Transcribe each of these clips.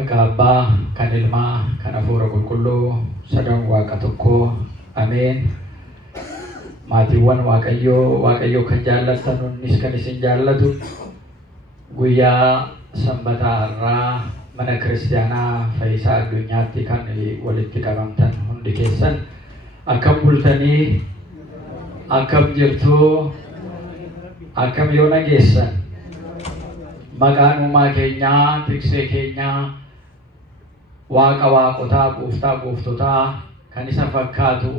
Maqaa Abbaa, kan Ilmaa, kan Hafuura Qulqulluu, sadan Waaqa tokkoo. Ameen. Maatiiwwan Waaqayyoo kan jaallattan hunnis kan isin jaallatu guyyaa Sanbataa irraa mana kiristaanaa Fayyisaa Addunyaatti kan walitti qabamtan hundi keessan akkam bultanii, akkam jirtuu, akkam yoo nageessan. Maqaan uumaa keenyaa, tiksee keenyaa, Waaqa waaqotaa, gooftaa gooftotaa kan isa fakkaatu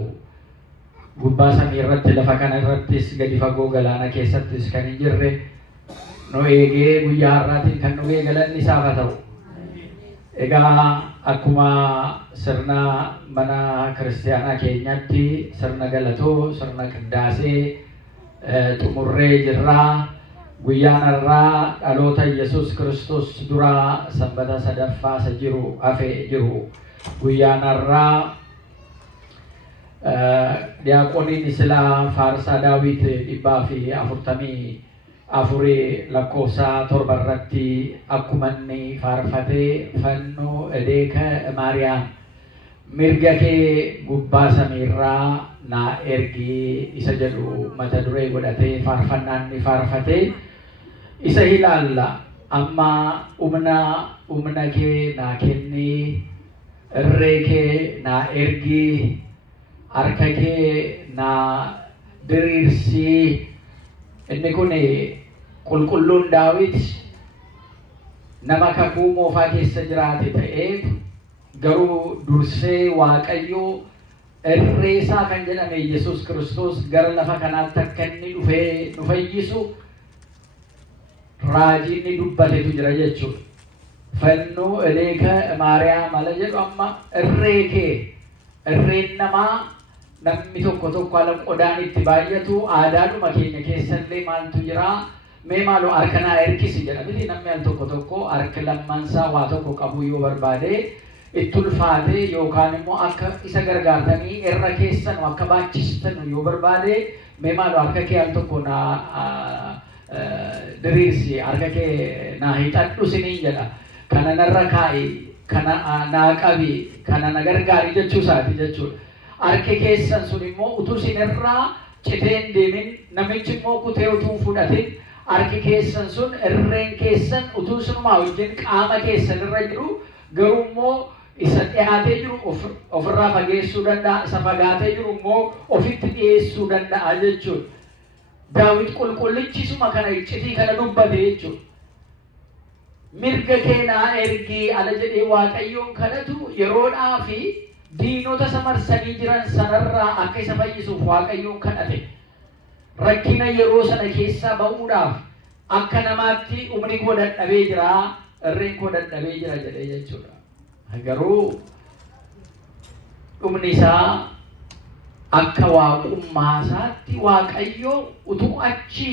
gubbaa samii irratti, lafa kana irrattis, gadi fagoo galaana keessattis kan hin jirre nu eegee guyyaa har'aatiin kan nu galanni isaaf haa ta'u. Egaa akkuma sirna mana kiristaanaa keenyatti sirna galatoo, sirna qiddaasee xumurree jirraa. Guyyaan har'aa dhaloota Yesuus Kiristoos duraa Sanbata sadaffaa isa jiru hafee jiru. Guyyaan har'aa diyaaqoniin Islaa Faarsaa Daawit 144 lakkoofsa 7 irratti akkuma inni faarfatee fannoo edeeka Maariyaam mirga kee gubbaa samiirraa naa ergi isa jedhu mata duree godhatee faarfannaan ni faarfatee isa ilaalla. Amma humna kee naa kenni, irree kee naa ergi, harka kee naa diriirsi. Inni kun qulqulluun Daawit nama kakuu moofaa keessa jiraate ta'ee garuu dursee Waaqayyoo irree isaa kan jedhame Yesuus Kiristoos gara lafa kanaatti akka inni dhufee nu fayyisu raajii inni dubbatetu jira jechuudha. Fannoo edeeka Maariyaam ala jedhu amma irreen namaa namni tokko ala qodaan itti baay'atu aadaadhuma keenya keessallee maaltu jira? Mee maaloo harka naa erkisi jedha miti namni al tokko harka lammansaa waa tokko qabu yoo barbaade itti ulfaate yookaan immoo akka isa gargaartanii irra keessan akka baachistan yoo barbaade mee maaloo harka kee al tokko naa diriirsi, harka kee naa hiixadhu siniin jedha. Kana narra kaa'i, kana naa qabi, kana na gargaari jechuu isaati jechuudha. Harki keessan sun immoo utuu sinirraa citee hin deemin, namichi immoo kutee utuu hin fudhatin, harki keessan sun irreen keessan utuu sinumaa wajjin qaama keessan irra jiru garuu immoo isa dhiyaatee jiru ofirraa fageessuu danda'a, isa fagaatee jiru immoo ofitti dhiyeessuu danda'a jechuudha. Daawit qulqullichisuma kana iccitii kana dubbate jechuudha. Mirga kee naa ergi ala jedhee Waaqayyoon kadhatu yeroodhaa fi diinota isa marsanii jiran sanarraa akka isa fayyisuuf Waaqayyoon kadhate. Rakkina yeroo sana keessaa ba'uudhaaf akka namaatti humni koo dadhabee jira, irreen koo dadhabee jira jedhee jechuudha. Garuu dhumni isaa akka waaqummaa isaatti Waaqayyoo utuu achi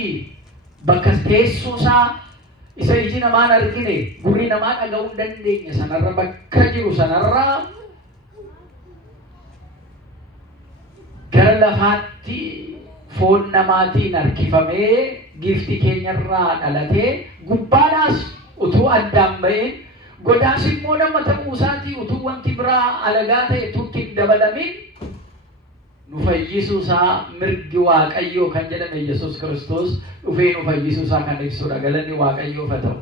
bakka teessoo isaa isa iji namaan argine, gurri namaa dhaga'uu hin dandeenye sanarra bakka jiru sanarraa gara lafaatti foon namaatiin harkifamee gifti keenyarraa dhalatee gubbaadhaas utuu addaan ba'een godaas immoo nama ta'uu isaatii utuu wanti biraa alagaa ta'e tuutti hin dabalamin nu fayyisuu isaa mirgi Waaqayyoo kan jedhame Yesuus Kiristoos dhufee nu fayyisuu isaa kan ibsudha. Galanni Waaqayyoof haa ta'u.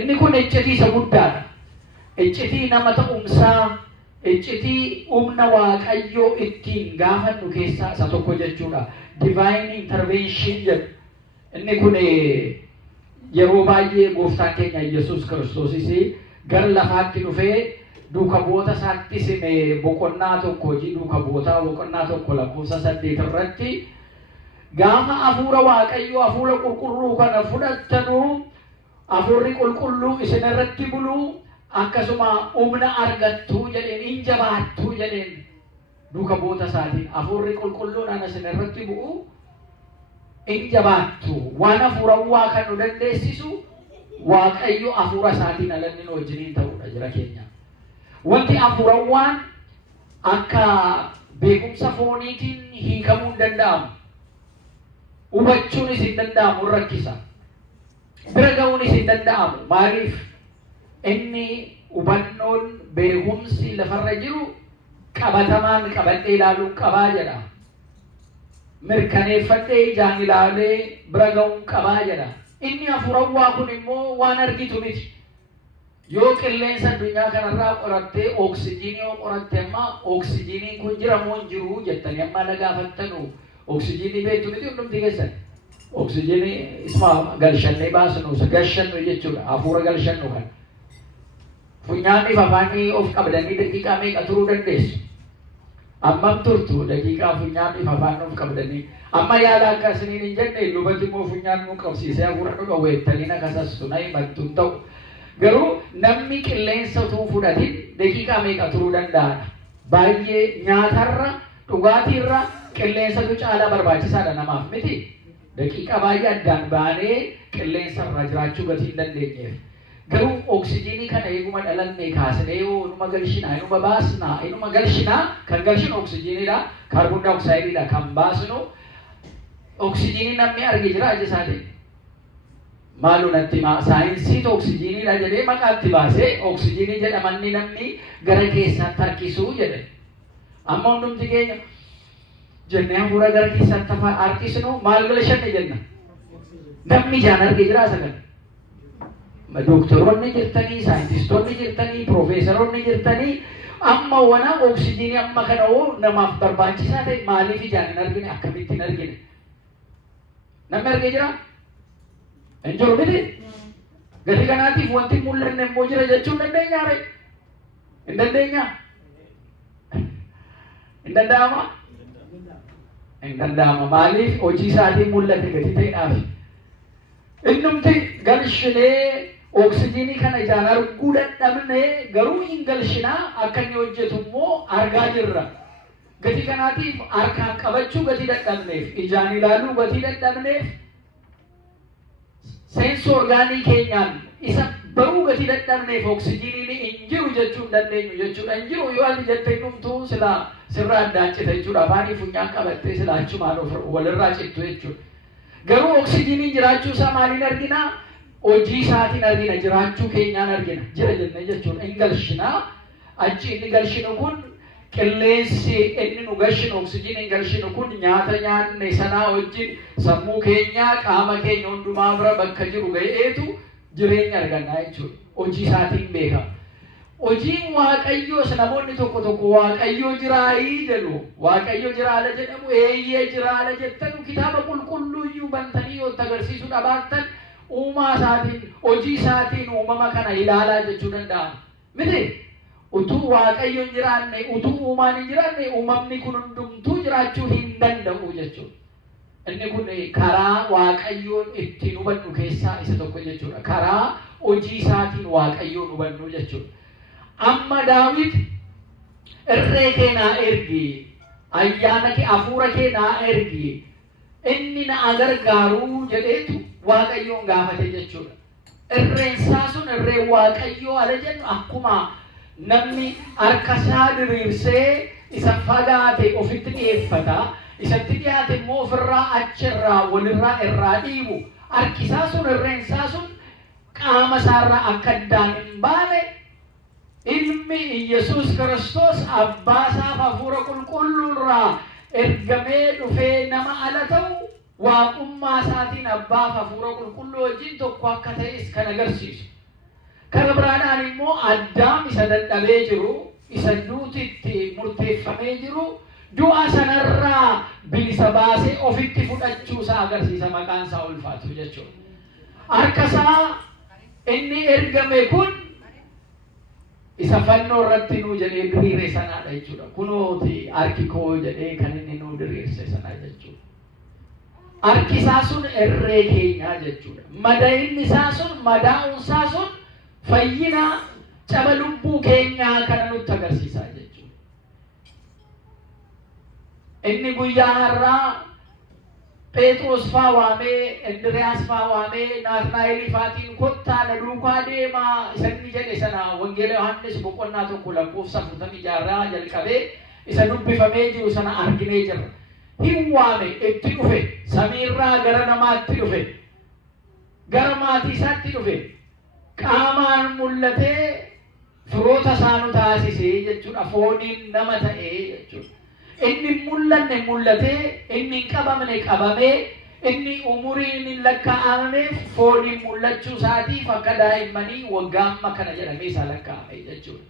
Inni kun iccitii isa guddaadha. Iccitii nama ta'umsaa, iccitii humna Waaqayyoo ittiin gaafannu keessaa isa tokko jechuudha. Divine intervention jedhu. Inni kun yeroo baay'ee gooftaan keenya Yesuus Kiristoosis gara lafaatti dhufee duuka bu'oota isaatti sime boqonnaa tokko hojii duuka bu'ootaa boqonnaa tokko lakkoofsa 8 irratti gaafa hafuura Waaqayyoo hafuura qulqulluu kana fudhattanu hafuurri qulqulluu isin irratti bulu akkasuma humna argattu jedheen hin jabaattu jedheen duuka bu'oota isaatiin hafuurri qulqulluun ana isin irratti bu'u hin jabaattu waan hafuurawwaa kan nu dandeessisu Waaqayyo hafuura isaatiin alanni nu wajjiniin ta'udha jira keenya. Wanti hafuurawwaan akka beekumsa fooniitiin hiikamuu hin danda'amu. Hubachuunis hin danda'amu rakkisa. Bira ga'uunis hin danda'amu. Maaliif inni hubannoon beekumsi lafarra jiru qabatamaan qabadhee ilaaluu qabaa jedha. Mirkaneeffadhee ijaan ilaalee bira ga'uun qabaa jedha. Inni hafuurawwaa kun immoo waan argitu miti. Yoo qilleensa addunyaa kanarraa qorattee oksijiinii yoo qoratte amma oksijiiniin kun jira moo hin jiru jettanii amma na gaafattanu oksijiinii beektu miti hundumti keessan. Oksijiinii isma galshannee baasnu gashannu jechuudha. Hafuura galshannu kan. Funyaanni afaanii of qabdanii daqiiqaa meeqa turuu dandeessu? Ammam turtu daqiiqaa funyaanni afaan of qabdanii. Amma yaala akka isiniin hin jenne lubati immoo funyaan nu qabsiisee hafuura nu dhowweettanii na kasastu na himattu ta'u. Garuu namni qilleensa utuu fudhatin daqiiqaa meeqa turuu danda'a? Baay'ee nyaatarra dhugaatiirra qilleensatu caalaa barbaachisaadha namaaf miti. Daqiiqaa baay'ee addaan baanee qilleensarra jiraachuu gatii hin dandeenyeef. Garuu oksijiinii kana eeguma dhalannee kaasnee inuma galshinaa inuma baasnaa inuma galshinaa kan galshinu oksijiiniidha kaarboon daayoksaayidiidha kan baasnu oksijiinii namni arge jira ajisaatiin. Maaloo natti saayinsiitu oksijiiniidha jedhee maqaatti baasee oksijiinii jedhamanni namni gara keessaatti harkisuu jedhe. Amma hundumti keenya jennee hafuura gara keessaatti harkisnu maal galshanne jenna? Namni ijaan arge jira isa kana. Doktoroonni jirtanii, saayintistoonni jirtanii, piroofeesaroonni jirtanii amma wana oksijiinii amma kana namaaf barbaachisaa ta'e maaliif ijaan hin argine akkamitti hin argine? Namni argee jira? Hin jiru miti? Gatii kanaatiif wanti mul'anne immoo jira jechuun dandeenyaa ree? Hin dandeenyaa? Hin danda'ama? Hin danda'ama. Maaliif hojii isaatiin mul'ate gatii ta'edhaaf? Innumti galshinee oksijiinii kana ijaan arguu dadhabnee garuu hin galshinaa akka inni hojjetu immoo argaa jirra. Gatii kanaatiif harkaan qabachuu gatii dadhabneef, ijaan ilaaluu gatii dadhabneef, seensi orgaanii keenyaan isa baruu gatii dadhabneef oksijiiniin hin jiru jechuu hin dandeenyu jechuudha. Hin jiru yoo ati jettee dhumtuu sirraa addaan cita jechuudha. Afaanii funyaan qabattee silaa achumaan walirraa cittu jechuudha. Garuu oksijiiniin jiraachuu isaa maaliin argina? Hojii isaatiin argina, jiraachuu keenyaan argina. Jira jennee jechuudha. Hin galshinaa. Achi inni galshinu kun qilleensi inni nu galshinu oksijiin hin galshinu kun nyaata nyaanne sanaa wajjin sammuu keenya qaama keenya hundumaa bira bakka jiru ga'eetu jireenya argannaa jechuudha. Hojii isaatiin beekama. Hojiin Waaqayyoos namoonni tokko tokko Waaqayyo jiraayii jedhu. Waaqayyo jiraala jedhamu eeyyee jiraala jettanu kitaaba qulqulluu iyyuu bantanii yoo agarsiisuu dhabaattan uumaa isaatiin hojii isaatiin uumama kana ilaalaa jechuu danda'ama. Miti utuu Waaqayyo hin jiraanne utuu uumaan hin jiraanne uumamni kun hundumtuu jiraachuu hin danda'u jechuudha. Inni kun karaa Waaqayyoon ittiin hubannu keessaa isa tokko jechuudha. Karaa hojii isaatiin Waaqayyoon hubannu jechuudha. Amma Daawit irree kee naa ergi, ayyaana kee hafuura kee naa ergi, inni na gargaaru jedheetu Waaqayyoon gaafate jechuudha. Irreen isaa sun irree Waaqayyoo ala jennu akkuma namni harka isaa diriirsee isa fagaate ofitti dhiyeeffata, isatti dhiyaate immoo ofirraa achirraa walirraa irraa dhiibu. Harki isaa sun irreen isaa sun qaama isaarraa akka addaan hin baane ilmi Yesuus Kiristoos abbaa isaaf hafuura qulqulluurraa ergamee dhufee nama ala ta'u waaqummaa isaatiin abbaaf hafuura qulqulluu wajjin tokko akka ta'es kan agarsiisu. Kana biraadhaan immoo Addaam isa dadhabee jiru, isa duutitti murteeffamee jiru, du'a sanarraa bilisa baasee ofitti fudhachuu isaa agarsiisa. Maqaan isaa ulfaatu jechuudha. Harka isaa inni ergame kun isa fannoo irratti nuu jedhee diriire sanaadha jechuudha. Kunooti harki koo jedhee kan inni nuu diriirse sana jechuudha. Harki isaa sun irree keenyaa jechuudha. Madaa'inni isaa sun, madaa'uun isaa sun fayyina caba lubbuu keenyaa kana nutti agarsiisaa jechuudha. Inni guyyaa har'aa Phexros faa waamee, Indiriyaas faa waamee, Naatnaa'el faatiin kottaa na duukaa deemaa isanni jedhe sana wangeela Yohaannis boqonnaa 1:46 jalqabee isa dubbifamee jiru sana arginee jirra. Hin waame itti dhufe, samiirraa gara namaatti dhufe, gara maatii isaatti dhufe, qaamaan mul'atee firoota isaanu taasisee jechuudha. Fooniin nama ta'ee jechuudha. Inni mul'anne mul'atee, inni hin qabamne qabamee, inni umuriin hin lakkaa'amne fooniin mul'achuu isaatiif akka daa'immanii waggaa amma kana jedhamee isa lakkaa'ame jechuudha.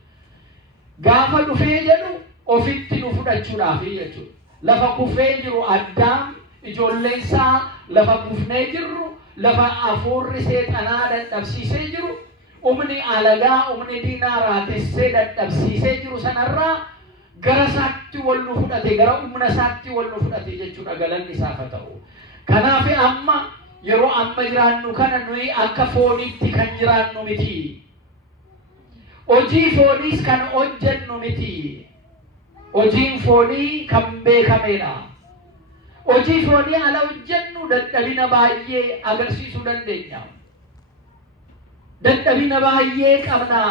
Gaafa dhufee jedhu ofitti nu fudhachuudhaaf jechuudha. Lafa kufee jiru Addaam ijoolleen isaa lafa kufnee jirru, lafa hafuurri seexanaa dadhabsiisee jiru, umni alagaa, umni diinaa raatessee dadhabsiisee jiru sanarraa gara isaatti wal nu fudhate, gara humna isaatti wal nu fudhate jechuudha. Galanni isaaf haa ta'u. Kanaaf amma yeroo amma jiraannu kana nuyi akka fooniitti kan jiraannu miti. Hojii fooniis kan hojjennu miti. Hojiin foonii kan beekamedha. Hojii foonii ala hojjennu dadhabina baay'ee agarsiisuu dandeenya. Dadhabina baay'ee qabna.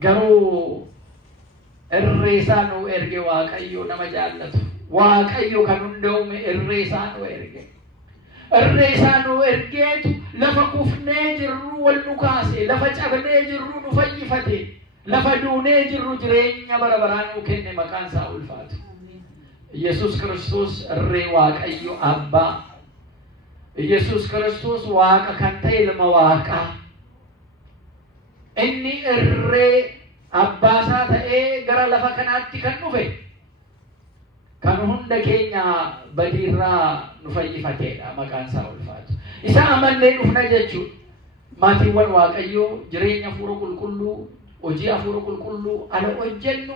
Garuu irreesaa nu erge Waaqayyo nama jaallatu. Waaqayyo kan hunda uume irreesaa nu erge. Irreesaa nu ergeetu lafa kufnee jirru wal nu kaase, lafa cabnee jirru nu fayyifate, lafa duunee jirru jireenya bara baraa nu kenne. Maqaan isaa ulfaatu. Yesus Kristos irree Waaqayyo Abbaa. Yesus Kristos Waaqa kan ta'e ilma Waaqaa. Inni irree abbaasaa ta'ee gara lafa kanaatti kan dhufe, kan hunda keenya badiirraa nu fayyifateedha. Maqaan isaa ulfaatu. Isa amannee dhufna jechuudha. Maatiiwwan Waaqayyoo jireenya hafuura qulqulluu, hojii hafuura qulqulluu ala hojjennu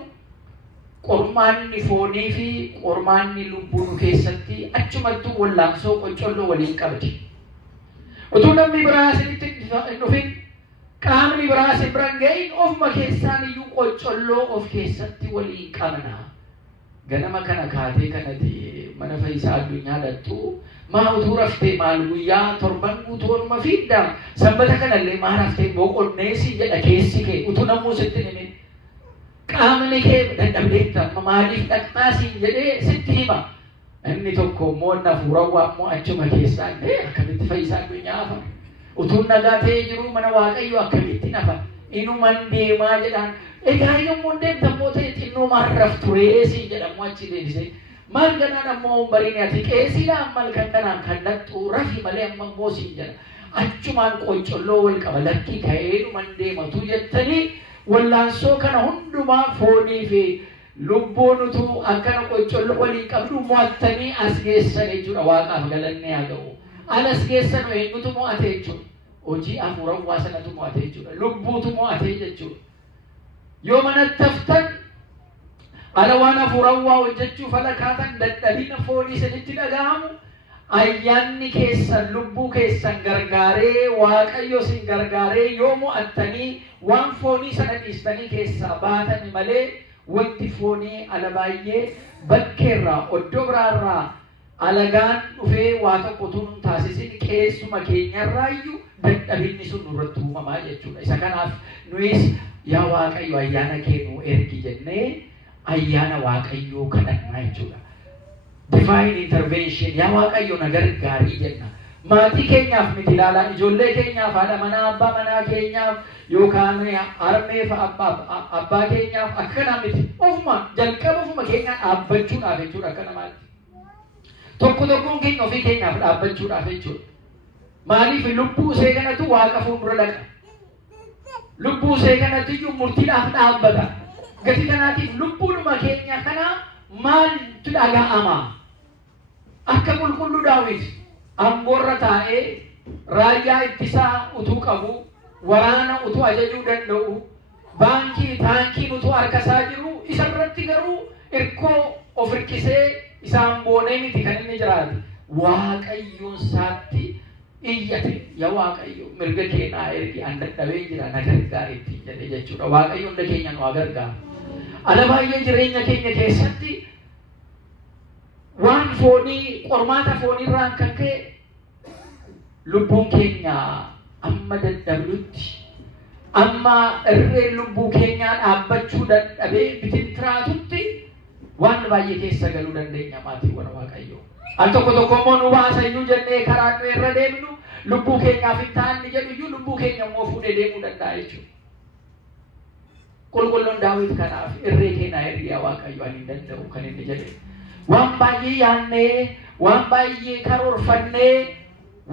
qormaanni foonii fi qormaanni lubbuu nu keessatti achumattuu wallaansoo qoccolloo waliin qabdi. Utuu namni biraa isinitti hin dhufin, qaamni biraa isin bira hin gahin, ofuma keessaan iyyuu qoccolloo of keessatti waliin qabna. Ganama kana kaatee kanatti mana Fayyisaa Addunyaa dhattu maa utuu raftee maal guyyaa torban guutuu orma fiidda sanbata kanallee maa raftee boqonneesi jedha keessi kee utuu namuu sitti himin. Qaamni kee dadhabdeetta maaliif dhaqnaasiin jedhee sitti hima. Inni tokko immoo hafuurawwan immoo achuma keessaa akkamitti Fayyisaa Addunyaa hafa. Utuu nagaa ta'ee jiru mana Waaqayyoo akkamitti nafa. Inuman deemaa jedhaan. Egaa yommuu deemtammoo ta'e xinnoo maal raftureesi jedhamu achi deebisee. Maal ganaan ammoo bariin ati qeesiidhaan maal kan kanaan kan dhaqxu rafi malee amma immoo siin jedha. Achumaan qoccolloo wal qaba lakkii ka'ee dhuman deematu jettanii wallaansoo kana hundumaa foonii fi lubbuun utuu akkana qoccolloo waliin qabdu mo'attanii as geessan jechuudha. Waaqaaf galanni haa ga'u. Alas geessan eenyutu mo'ate jechuudha. Hojii hafuurawwaa sanatu mo'ate jechuudha. Lubbuutu mo'ate jechuudha. Yoo manatti haftan ala waan hafuurawwaa hojjechuuf ala kaatan dadhabina foonii isinitti dhaga'amu, ayyaanni keessan lubbuu keessan gargaaree Waaqayyo isin gargaaree yoo mo'attanii waan foonii sana dhiistanii keessaa baatan malee wanti foonii ala baay'ee bakkeerraa iddoo biraarraa alagaan dhufee waa tokko tun taasisin keessuma keenyarraayyuu dadhabinni sun nurratti uumamaa jechuudha. Isa kanaaf nuyis yaa Waaqayyo ayyaana kee nu ergi jennee ayyaana Waaqayyoo kadhannaa jechuudha. Divine intervention, yaa Waaqayyo na gargaarii jenna. Maatii keenyaaf miti ilaalaa, ijoollee keenyaaf, haadha manaa, abbaa manaa keenyaaf yookaan harmeef abbaa keenyaaf akkana miti. Ofuma jalqaba ofuma keenyaan dhaabbachuudhaaf jechuudha akka namaatti. Tokkoon keenya ofii keenyaaf dhaabbachuudhaaf jechuudha. Maaliif lubbuu ishee kanatu Waaqa fuuldura dhaqa. Lubbuu ishee kanatti iyyuu murtiidhaaf dhaabbata. Gati kanaatiif lubbuudhuma keenya kana maaltu dhaga'ama? Akka qulqulluu Daawit amboorra taa'ee raayyaa ittisaa utuu qabu, waraana utuu ajajuu danda'u, taankiin utuu harkasaa jiru, isarratti garuu irkoo of hirkisee isaan boonee miti kan inni jiraate. Waaqayyoon isaatti iyyate, yaa Waaqayyo mirga kee naa ergi an dadhabee jira na gargaaritti jedhe jechuudha. Waaqayyo hunda keenya nu gargaara. Ala baay'ee jireenya keenya keessatti waan foonii qormaata fooniirraan kan ka'e lubbuun keenya amma dadhabdutti, amma irree lubbuu keenyaa dhaabbachuu dadhabee bitintiraatutti waan baay'ee keessa galuu dandeenya maatiiwwan Waaqayyoo. Al tokko immoo nu baasayyuu jennee karaa nu irra deemnu lubbuu keenyaaf hin taanni jedhu iyyuu lubbuu keenya immoo fuudhee deemuu danda'a jechuudha. qulqulluun daawit kanaaf irree keenyaa hirriyaa waaqayyo ani danda'u kan inni jedhe waan baay'ee yaannee waan baay'ee karoorfannee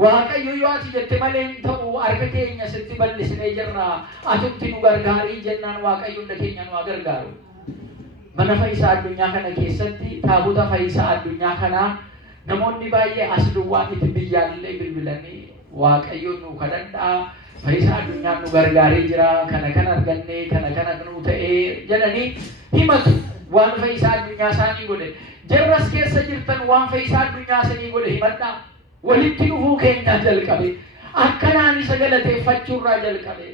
waaqayyo yoo ati jette malee hin ta'u harka keenya sitti bal'isnee jirra atutti nu gargaarii jennaan waaqayyo hunda keenya nu gargaaru. Mana fayyisaa addunyaa kana keessatti taabota fayyisaa addunyaa kanaa namoonni baay'ee as duwwaan itti biyyaallee bilbilanii waaqayyo nu kadhadhaa fayyisaa addunyaa nu gargaarii jira kana kan argannee kana nu ta'ee jedhanii himatu waan fayyisaa addunyaa isaanii godhe. Jarras keessa jirtan waan fayyisaa addunyaa isaanii godhe himadhaa. Walitti dhufuu keenyaa jalqabe akkanaan isa galateeffachuurraa jalqabe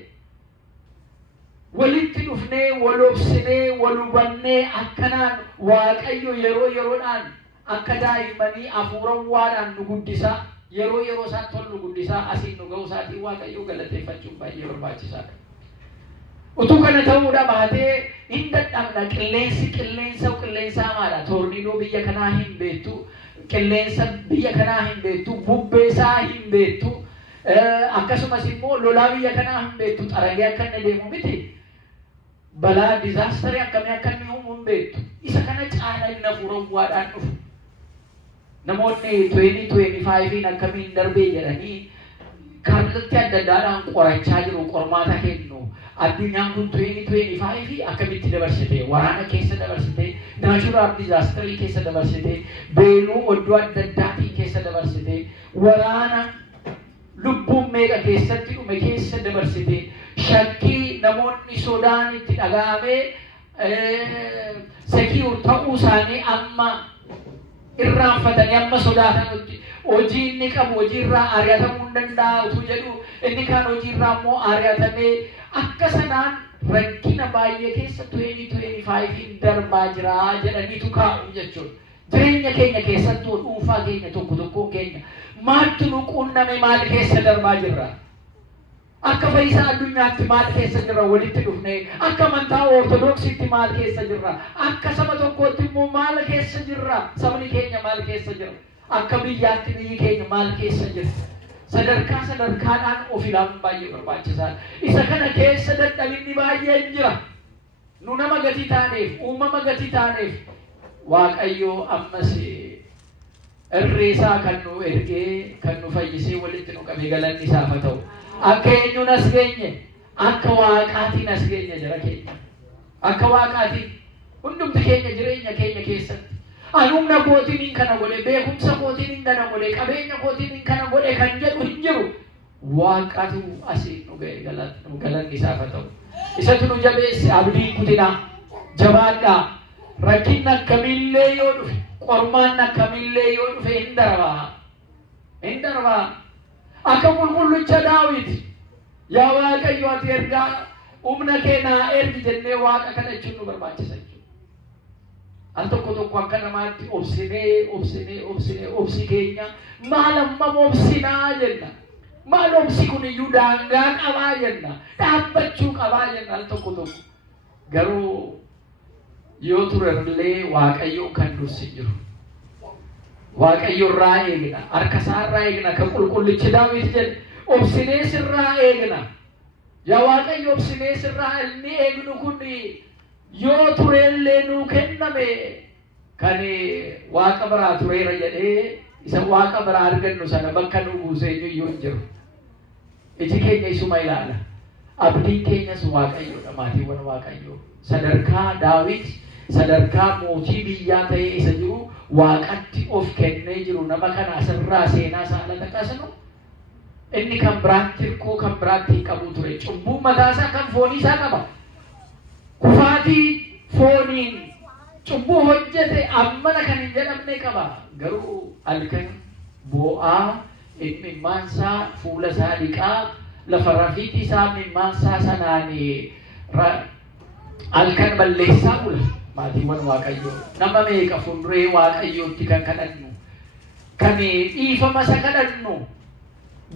walitti dhufnee wal obsinee wal hubannee akkanaan waaqayyo yeroo yeroodhaan akka daa'immanii hafuurawwaadhaan nu guddisaa yeroo isaatti tolu nu guddisaa asiin nu ga'uu isaatiin waaqayyo galateeffachuun baay'ee barbaachisaadha. Utuu kana ta'uudha baatee hin dadhabna qilleensa hamaadha toorniidoo biyya kanaa hin beektu. Qilleensa biyya kanaa hin beektu bubbeesaa hin beektu akkasumas immoo lolaa biyya kanaa hin beektu xaragee akka inni deemu miti balaa dizaastarii akkamii akka inni uumu hin beektu isa kana caala inni hafuurawwaadhaan dhufu namoonni 2025 akkamiin darbee jedhanii kallattii adda addaadhaan qorachaa jiru qormaata kennu addunyaan kun 2025 akkamitti dabarsite waraana keessa dabarsite naachuraal dizaastarii keessa dabarsite beeluu oddoo adda addaatiin keessa dabarsite waraana lubbuun meeqa keessatti dhume keessa dabarsite shakkii namoonni sodaan itti dhaga'amee sekiur ta'uu isaanii amma irraanfatanii amma sodaatanutti hojii inni qabu hojiirraa ari'atamuu hin danda'a utuu jedhu inni kaan hojiirraa immoo ari'atamee akka sanaan rakkina baay'ee keessa 2025 darbaa jira jedhaniitu kaa'u jechuudha. Jireenya keenya keessattuu dhuunfaa keenya tokko keenya maaltu nu quunname maal keessa darbaa jirra? Akka fayyisaa addunyaatti maal keessa jirra walitti dhufnee akka amantaa ortodoksiitti maal keessa jirra akka saba tokkootti immoo maal keessa jirra sabni keenya maal keessa jira akka biyyaatti biyyi keenya maal keessa jirra sadarkaadhaan of ilaaluun baay'ee barbaachisaadha. Isa kana keessa dadhabinni baay'een jira nu nama gatii taaneef uumama gatii taaneef waaqayyo ammas irreesaa kan nu ergee kan nu fayyisee walitti nu qabee galanni isaaf haa ta'u. Akka eenyuun as geenye akka waaqaatiin as geenye jira keenya akka waaqaatiin hundumti keenya jireenya keenya keessatti anumna kootiin kana godhe beekumsa kootiin kana godhe qabeenya kootiin kana godhe kan jedhu hin jiru waaqatu asiin nu ga'e galanni isaaf haa ta'u. Isatu nu jabeesse abdiin kutinaa jabaadhaa rakkinni akkamiillee yoo dhufe qormaan akkamiillee yoo dhufe hin darbaa akka qulqullicha Daawit yaa waaqayyo ati ergaa humna kee naa ergi jennee waaqa kadhachuun nu barbaachisa jechuudha. Al tokko akka namaatti obsi keenya maal ammam obsinaa jenna maal obsi kun iyyuu daangaa qabaa jenna dhaabbachuu qabaa jenna al tokko garuu yoo turellee waaqayyo kan dursi jiru. Waaqayyo irraa eegna harka isaa irraa eegna kan qulqullichi Daawit jedhe obsinee sirraa eegna yaa waaqayyo obsinee sirraa inni eegnu kun yoo turellee nuu kenname kan waaqa biraa tureera jedhee isa waaqa biraa argannu sana bakka nu buusee iyyuu hin jiru. Iji keenya isuma ilaala abdiin keenyas waaqayyoodha maatiiwwan waaqayyo sadarkaa Daawit sadarkaa mootii biyyaa ta'ee isa jiru waaqatti of kennee jiru nama kana asirraa seenaa saalata qasnu inni kan biraatti hirkoo kan biraatti hin qabu ture cubbuu mataasaa kan foonii isaa qaba kufaatii fooniin cubbuu hojjete ammana kan hin jedhamne qaba garuu halkan boo'aa inni mimmaansaa fuula isaa dhiqaa lafa rafiitii isaa mimmaansaa sanaanii halkan balleessaa bula. Maatiiwwan waaqayyoo nama meeqa fuulduree waaqayyootti kan kadhannu kan dhiifama isa kadhannu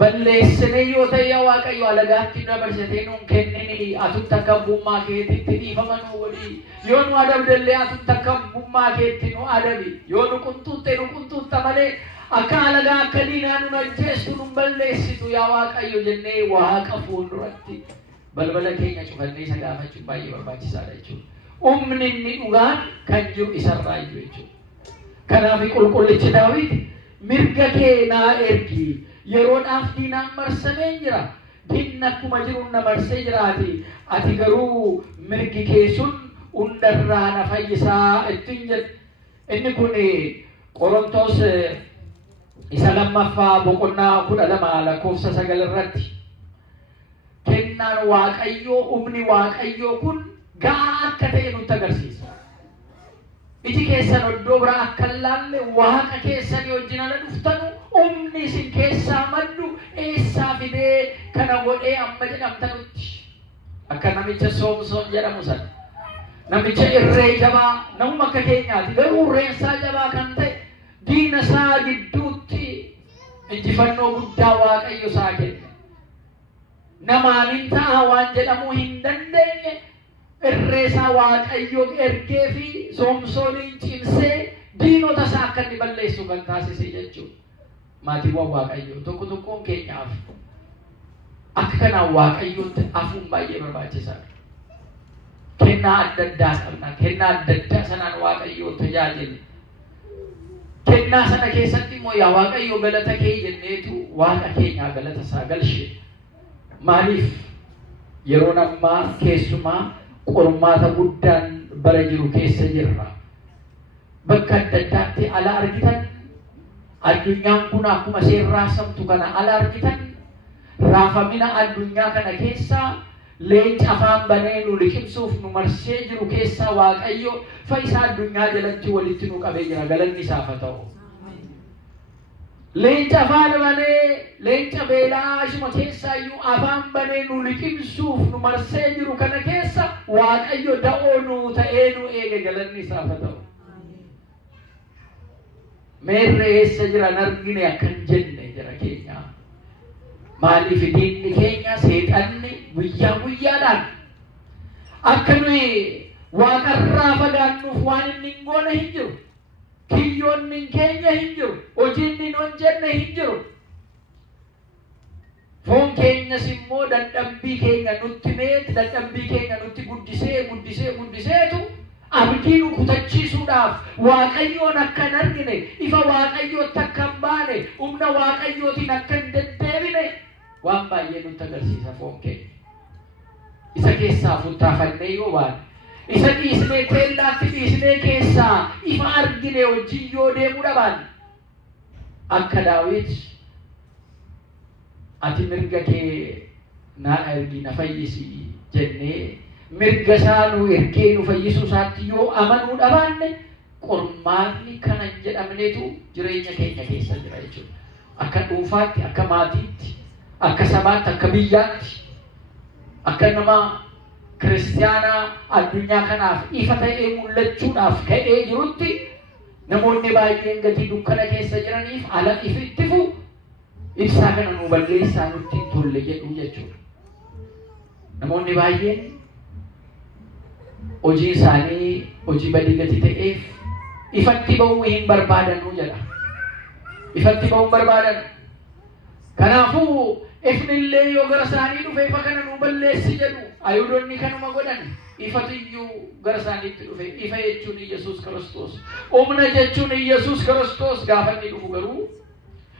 balleessinee yoo ta'e yaa waaqayyo alagaatti dabarsitee nuun kennini atutti akka abbummaa keetitti dhiifama nu godhi yoo nu adabdellee atutti akka abbummaa keetti nu adabi yoo nu qunxuutta malee akka alagaa akka diinaa nu ajjeestu nu balleessitu yaa waaqayyo jennee waaqa fuulduratti balbala keenya cufannee isa gaafachuun baay'ee barbaachisaadha jechuudha. Humni inni dhugaan kan jiru isarraa iyyuu jechuudha. Kanaaf qulqullichi Daawit mirga kee naa ergi yeroodhaaf diinaan marsamee jira. Diinni akkuma jiru na marsee jiraati. Ati garuu mirgi kee sun hundarraa na fayyisaa ittiin jedhe. Inni kun Qorontos isa lammaffaa boqonnaa 12 lakkoofsa 9 irratti kennaan Waaqayyoo humni Waaqayyoo kun ga'aa akka ta'e nutti agarsiisa. Iji keessan iddoo biraa akka laalle Waaqa keessanii wajjin ala dhuftanu humni isin keessaa maddu eessaa fidee kana godhee amma jedhamtanutti akka namicha Soomsoon jedhamu sana. Namicha irree jabaa namuma akka keenyaati garuu irreensaa jabaa kan ta'e diina isaa gidduutti injifannoo guddaa Waaqayyo isaa kenne. Namaanin ta'a waan jedhamuu hin dandeenye irree isaa Waaqayyo ergee fi Soomsooniin cimsee diinota isaa akka inni balleessu kan taasise jechuudha. Maatiiwwan Waaqayyoo tokko tokkoon keenyaaf akka kanaan Waaqayyootti hafuun baay'ee barbaachisaadha. Kennaa adda addaa qabna. Kennaa adda addaa sanaan Waaqayyoo tajaajila. Kennaa sana keessatti immoo yaa Waaqayyo galata kee jenneetu Waaqa keenyaa galata isaa galchee. Maaliif yeroon ammaa keessumaa qormaata guddaan bara jiru keessa jirra. Bakka adda addaatti ala argitan addunyaan kun akkuma seerraa sabtu kana ala argitan raafamina addunyaa kana keessaa leenca afaan banee nu liqimsuuf nu marsee jiru keessaa Waaqayyo fayyisaa addunyaa jalatti walitti nu qabee jira. Galanni isaaf haa ta'u. Leenca afaan banee leenca beelaa ishuma keessaa iyyuu afaan banee nu liqimsuuf nu marsee jiru kana keessa Waaqayyo da'oo nu ta'ee nu eege. Galanni isaaf haa ta'u. Meerre eessa jiran argine akkan jenne jira keenya. Maaliif diinni keenya seexanni guyyaa guyyaadhaan akka nuyi Waaqarraa fagaannuuf waan inni hin goone hin jiru. Kiyyoonni keenya hin jiru. Hojiin hin hojjenne hin jiru. Foon keenyas immoo dadhabbii keenya nutti meeti dadhabbii keenya nutti guddiseetu abdii nu kutachiisuudhaaf Waaqayyoon akka hin argine ifa Waaqayyootti akka hin baane humna Waaqayyootiin akka hin deddeebine waan baay'ee nutti agarsiisa foon keenya. Isa keessaa futtaafannee yoo baane isa dhiisnee teellaatti dhiisnee keessaa ifa argine wajjin yoo deemuu dhaban akka Daawit ati mirga kee naa ergi na fayyisi jennee mirga isaa nu ergee nu fayyisuu isaatti yoo amanuu dhabanne qormaanni kana hin jedhamnetu jireenya keenya keessa jira jechuudha. Akka dhuunfaatti, akka maatiitti, akka sabaatti, akka biyyaatti, akka nama kiristaanaa addunyaa kanaaf ifa ta'ee mul'achuudhaaf ka'ee jirutti namoonni baay'een gatii dukkana keessa jiraniif ala ifittifu ibsaa kana nu balleessaa nutti hin tolle jedhu jechuudha. Namoonni baay'een hojii isaanii hojii badii gatii ta'eef ifatti ba'uu hin barbaadanu jedha. Ifatti ba'uu barbaadan. Kanaafuu ifnillee yoo gara isaanii dhufe ifa kana nu balleessi jedhu Ayuudonni kanuma godhan ifatiyyuu gara isaaniitti dhufe ifa jechuun Yesuus Kiristoos. Humna jechuun Yesuus Kiristoos gaafa inni dhufu garuu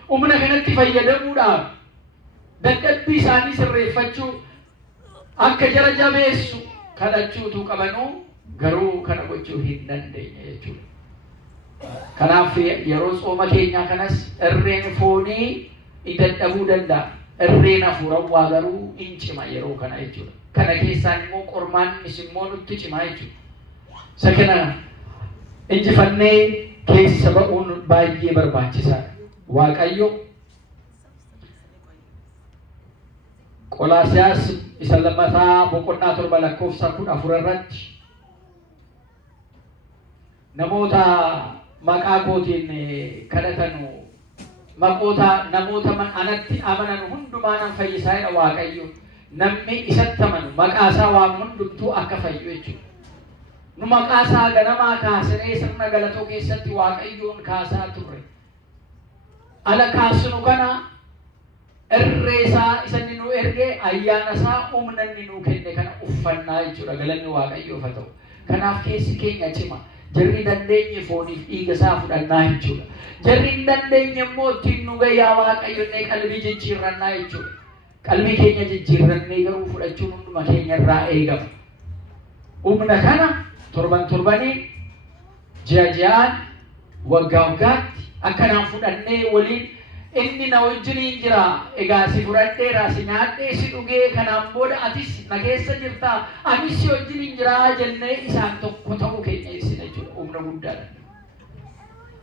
humna kanatti fayyadamuudhaaf dadhabbii isaanii sirreeffachuu akka jara jabeessu kadhachuutu qabanuu garuu kana gochuu hin dandeenye jechuudha. Kanaaf yeroo tsooma keenyaa kanas irreen foonii dadhabuu danda'a. Irreen hafuurawaa garuu hin cima yeroo kana jechuudha. Kana keessaan immoo qormaannis immoo nutti cimaa jechuudha. Isa kana injifannee keessa ba'uun baay'ee barbaachisaadha. Waaqayyo Qolaasiyaas isa lammataa boqonnaa 7 lakkoofsa 14 irratti namoota maqaa kootiin kadhatanu namoota anatti amanan hundumaa nan fayyisaa jedha Waaqayyo. Namni isatti amanu maqaa isaa waan hundumtuu akka fayyu jechuudha. Nu maqaa isaa ganamaa kaasnee sirna galatoo keessatti Waaqayyoon kaasaa turre. Ala kaasnu kana irreesaa isa inni nu ergee ayyaana isaa humna inni nu kenne kana uffannaa jechuudha. Galanni Waaqayyoof haa ta'u. Kanaaf keessi keenya cima. Jarri dandeenye fooniif dhiiga isaa fudhannaa jechuudha. Jarri hin dandeenye immoo ittiin nu gayyaa Waaqayyo illee qalbii jijjiirrannaa jechuudha. Qalbii keenya jijjiirrannee garuu fudhachuun hunduma keenya irraa eegama. Humna kana torban torbaniin ji'a ji'aan waggaa waggaatti akkanaan fudhannee waliin inni na wajjiniin jira. Egaa si fudhadheera, si nyaadhee, si dhugee kanaan booda atis na keessa jirtaa, anis si wajjiniin jiraa jennee isaan tokko ta'uu keenya ibsina jechuudha. Humna guddaadha.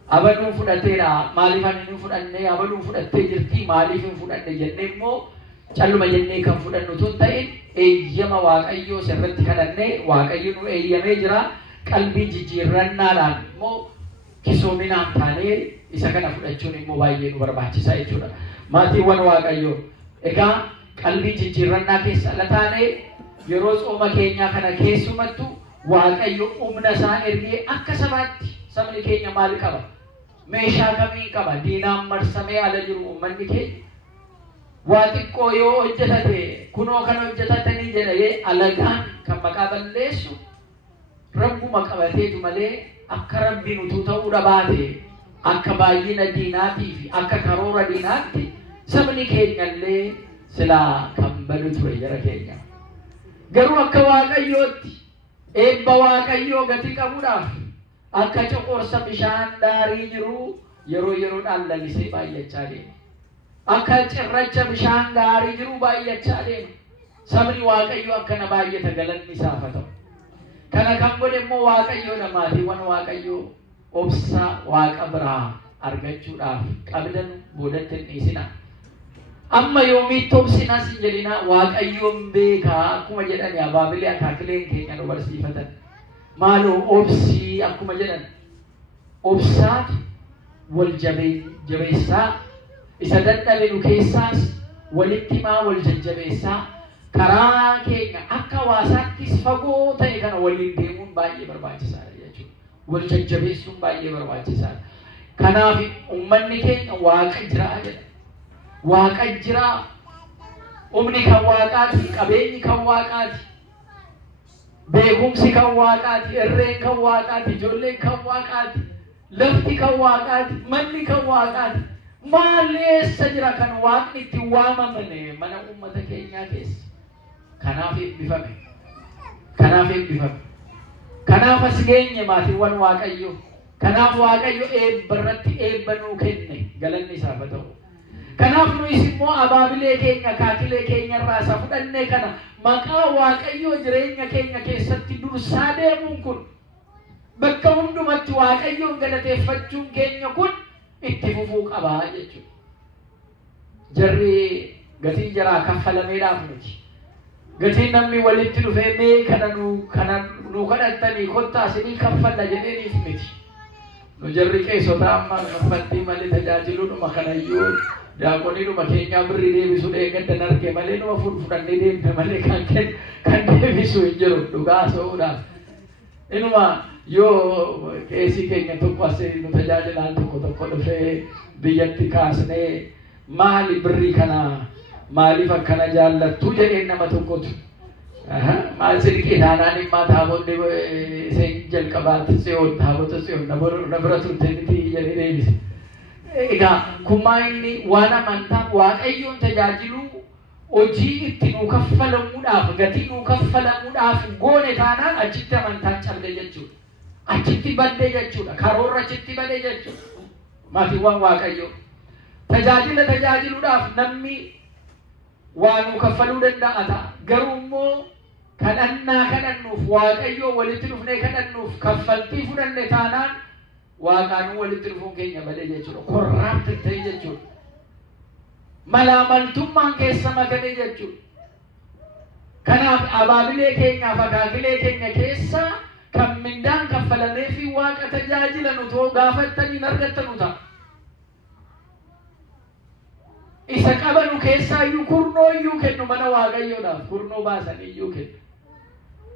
Abaluun fudhateera, maaliif ani hin fudhannee? Abaluun fudhattee jirti, maaliif hin fudhanne jennee immoo calluma jennee kan fudhannu tun ta'in eeyyama Waaqayyoo sirriitti kadhannee Waaqayyo nu eeyyamee jira. Qalbii jijjiirrannaadhaan immoo kisoominaan taanee isa kana fudhachuun immoo baay'ee nu barbaachisaa jechuudha. Maatiiwwan Waaqayyoo, egaa qalbii jijjiirrannaa keessa ala taanee yeroo tsooma keenyaa kana keessumattu Waaqayyo humna isaa ergee akka sabaatti sabni keenya maal qaba? Meeshaa kamii qaba? Diinaan marsamee ala jiru uummanni keenya. Waa xiqqoo yoo hojjetate kunoo kan hojjetatanii jedhee alagaan kan maqaa balleessu rabbuma qabateetu malee akka rabbiin utuu ta'uu dhabaate akka baay'ina diinaatii fi akka karoora diinaatti sabni keenyallee silaa kan badu ture jara keenya. Garuu akka Waaqayyootti eebba Waaqayyoo gatii qabuudhaaf akka coqorsa bishaan daarii jiru yeroo yeroodhaan lalisee baay'achaa deema. Akka cirracha bishaan gaarii jiru baay'achaa deema. Sabni Waaqayyoo akkana baay'ata, galanni isaaf haa ta'u. Kana kan godhe immoo Waaqayyoodha. Maatiiwwan Waaqayyoo obsa Waaqa biraa argachuudhaaf qabdan boodatti hin dhiisina. Amma yoomiitti obsinas hin jedhina. Waaqayyoon beekaa akkuma jedhani abaabilee akaakileen keenya nu barsiifatan. Maaloo obsii akkuma jedhan obsaatu wal jabeessaa isa dadhabe nu keessaas walitti himaa wal jajjabeessaa karaa keenya akka hawaasaattis fagoo ta'e kana waliin deemuun baay'ee barbaachisaadha jechuudha. Wal jajjabeessuun baay'ee barbaachisaadha. Kanaaf uummanni keenya Waaqa jiraa jedha. Waaqa jiraa. Humni kan Waaqaati, qabeenyi kan Waaqaati, beekumsi kan Waaqaati, irreen kan Waaqaati, ijoolleen kan Waaqaati, lafti kan Waaqaati, manni kan Waaqaati. Maal eessa jira kan Waaqni itti waamamne? Mana uummata keenyaa keessa. Kanaaf eebbifame. Kanaaf eebbifame. Kanaaf as geenye maatiiwwan Waaqayyoo. Kanaaf Waaqayyo eebba irratti eebba nuu kenne, galanni isaaf haa ta'u. Kanaaf nuyis immoo abaabilee keenya kaakilee keenya irraa isa fudhannee kana maqaa Waaqayyoo jireenya keenya keessatti dursaa deemuun kun bakka hundumatti Waaqayyoon galateeffachuun keenya kun itti fufuu qabaa jechuudha. Jarri gatii jaraa kaffalameedhaaf miti. Gatiin namni walitti dhufee mee kana nu kadhattanii kottaa isinii kaffalla jedheeniif miti. Nu jarri qeessota amma kaffaltii malee tajaajiluudhuma kanayyuu daaqoniidhuma keenyaa birrii deebisuu eeggaddan arge malee numa fudhannee deemne malee kan deebisu hin jiru dhugaa so'uudhaaf. Inuma yoo qeessi keenya tokko asii nu tajaajilaan tokko dhufee biyyatti kaasnee maali birrii kana maaliif akkana jaallattu jedheen nama tokkotu. Maal sirqii taanaan immaa taabonni seen jalqabaatti Tsiyoon taabota Tsiyoon na bira turte miti jedhee deebise. Egaa kummaa inni waan amantaa Waaqayyoon tajaajiluu hojii itti nuu kaffalamuudhaaf gatii nuu kaffalamuudhaaf goone taanaan achitti amantaan cabde jechuudha. Achitti badde jechuudha. Karoorra achitti badde jechuudha. Maatiiwwan Waaqayyoo tajaajila tajaajiluudhaaf namni waa nuu kaffaluu danda'a ta'a. Garuu immoo kadhannuuf Waaqayyoo walitti dhufnee kadhannuuf kaffaltii fudhanne taanaan Waaqaan walitti dhufuun keenya badee jechuudha. Korraatti ta'e jechuudha. Malaamaltummaan keessa makame jechuudha. Kanaaf abaabilee keenyaaf akaakilee keenya keessa kan mindaan kaffalamee fi Waaqa tajaajilan utoo gaafattanii hin argattanu ta'a. Isa qabanu keessaa iyyuu kurnoo iyyuu kennu mana Waaqayyoodhaaf kurnoo baasanii iyyuu kennu.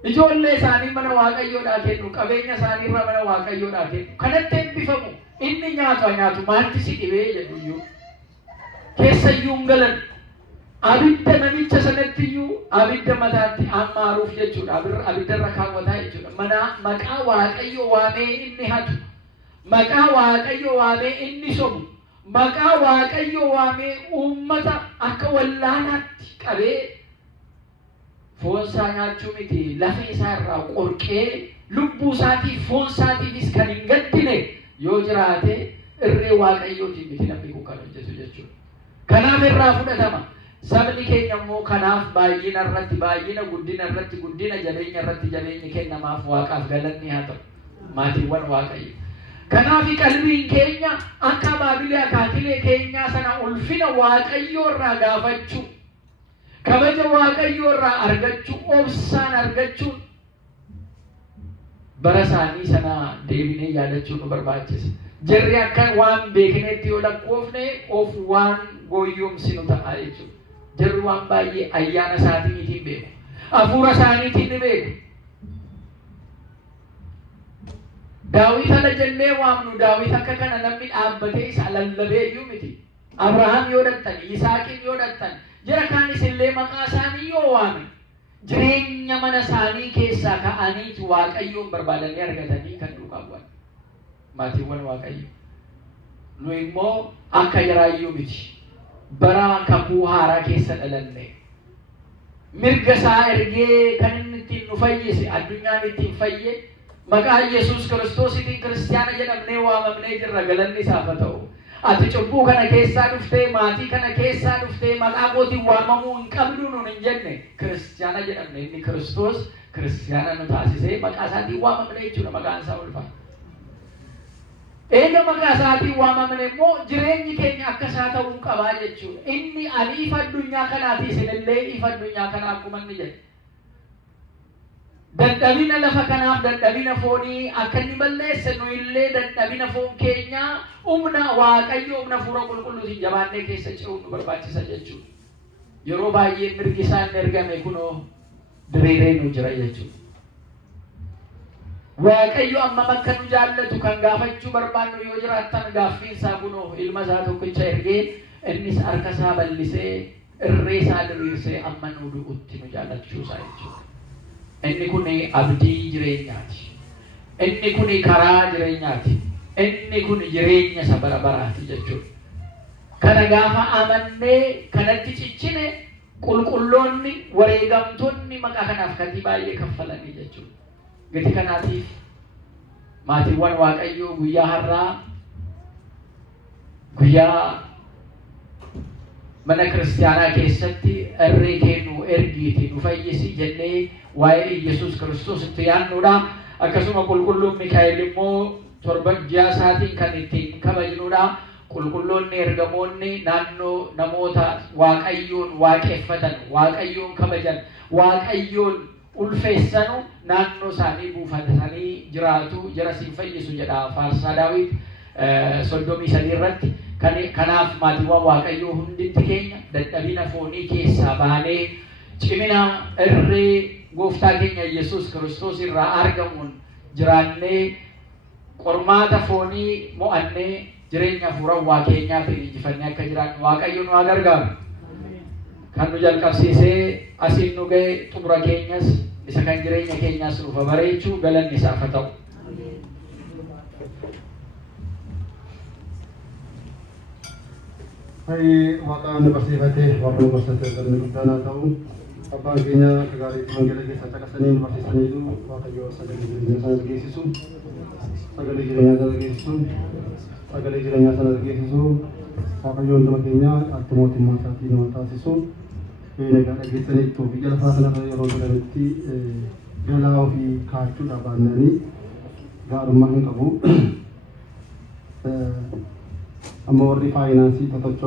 Ijoollee isaanii mana Waaqayyoodhaa kennu, qabeenya isaanii irraa mana Waaqayyoodhaa kennu. Kanatti eebbifamu. Inni nyaatu maalti si dhibee jedhu iyyuu. Keessa iyyuu hin galan. abidda namicha sanattiyyuu abidda mataatti ammaaruuf jechuudha. Abidda irra kaawwataa jechuudha. Maqaa Waaqayyo waamee inni hatu, maqaa Waaqayyo waamee inni sobu, maqaa Waaqayyo waamee uummata akka wallaanaatti qabee foon isaa nyaachuu miti, lafa isaa irraa qorqee lubbuu isaatiif foon isaatiifis kan hin gaddine yoo jiraate irree Waaqayyootiin miti namni kun kan hojjetu jechuudha. Kanaaf irraa fudhatama. Sabni keenya immoo kanaaf baay'ina irratti baay'ina, guddina irratti guddina, jabeenya irratti jabeenyi kennamaaf Waaqaaf galanni haa ta'u. Maatiiwwan Waaqayyo. Kanaaf qalbiin keenya akka Baabilii akaakilee keenyaa sana ulfina Waaqayyoo irraa gaafachuu, kabaja Waaqayyoo irraa argachuu, obsaan argachuun bara isaanii sana deebinee yaadachuu nu barbaachisa. Jarri akka waan beekneetti yoo lakkoofne of waan gooyyomsinu ta'a jechuudha. Jarri waan baay'ee ayyaana isaaniitiin beeku, hafuura isaaniitiin ni beeku. Daawit ala jennee waamnu, Daawit akka kana namni dhaabbatee isa lallabee iyyuu miti. Abrahaam yoo dhattan, Yisaaqin yoo dhattan, jara kaanis illee maqaa isaanii yoo waame, jireenya mana isaanii keessaa ka'aniiti Waaqayyoon barbaadanii argatanii kan duukaa bu'an. Maatiiwwan Waaqayyo. Nu immoo akka jaraayyuu miti. Bara kakuu haaraa keessa dhalanne. Mirga isaa ergee kan inni ittiin nu fayyise, addunyaan ittiin fayye, maqaa Yesuus Kiristoositiin kiristiyaana jedhamnee waamamnee jirra. Galanni isaaf haa ta'u. Ati cubbuu kana keessaa dhuftee, maatii kana keessaa dhuftee, maqaa kootiin waamamuu hin qabdu nuun hin jenne kiristiyaana jedhamne. Inni Kiristoos kiristiyaana nu taasisee maqaa isaatiin waamamne jechuudha. Maqaan isaa ulfaata. Eega maqaa isaatiin waamamne immoo jireenyi keenya akka isaa ta'uu qabaa jechuudha. Inni ani ifa addunyaa kanaati, isinillee ifa addunyaa kanaa akkuma inni jedhe. Dadhabina lafa kanaaf dadhabina foonii akka inni balleesse nu illee dadhabina foon keenyaa humna Waaqayyo, humna Hafuura Qulqulluutiin jabaannee keessa ce'uun nu barbaachisa jechuudha. Yeroo baay'ee mirgi isaan ergame kunoo diriiree nu jira jechuudha. Waaqayyo amma akka nu jaallatu kan gaafachuu barbaannu yoo jiraattan gaaffiin isaa kunoo ilma isaa tokkicha ergee innis harka isaa bal'isee irree isaa diriirsee amma nu du'utti nu jaallachuu isaa jechuudha. Inni kun abdii jireenyaati. Inni kun karaa jireenyaati. Inni kun jireenya isa bara baraati jechuudha. Kana gaafa amannee kanatti cichine qulqulloonni, wareegamtoonni maqaa kanaaf gatii baay'ee kaffalanii jechuudha. Gatii kanaatiif maatiiwwan Waaqayyoo guyyaa har'aa, guyyaa mana kiristiyaanaa keessatti irree kennu ergiiti nu fayyisi jennee waa'ee Yesuus Kiristoos itti yaadnuudha. Akkasuma qulqulluun Mikaa'el immoo torban ji'a isaatiin kan ittiin kabajnuudha. Qulqulloonni ergamoonni naannoo namoota Waaqayyoon waaqeffatan, Waaqayyoon kabajan, Waaqayyoon ulfeessanu naannoo isaanii buufatanii jiraatu, jara siin fayyisu jedha faarsaa Daawit 33 irratti. Kanaaf maatiiwwan Waaqayyoo hundinti keenya dadhabina foonii keessaa baanee cimina irree Gooftaa keenya Yesuus Kiristoos irraa argamuun jiraannee qormaata foonii mo'annee jireenya hafuurawaa keenyaatiin injifannee akka jiraannu Waaqayyo nu haa gargaaru. Kan nu jalqabsiisee asiin nu ga'e xumura keenyas isa kan jireenya keenyaas nuuf bareechuu galanni isaaf haa ta'u. Hai Waaqaan barsiifatee warra nu barsiisate galmi guddaan haa ta'u. Abbaan keenya akka gaarii wangeela keessa caqasanii nu barsiisaniiru Waaqayyo sagalee jireenyaa sana dhageessisu, sagalee jireenyaa sana dhageessisu, sagalee jireenyaa sana dhageessisu Waaqayyo hunduma keenya akka mootummaa isaatii nama taasisu. Egaa dhageessaniitu biyya lafaa kanarra yeroo jiranitti galaa ofii kaachuudhaaf baannanii gaarummaa hin qabu. Amma warri faayinaansii totochoo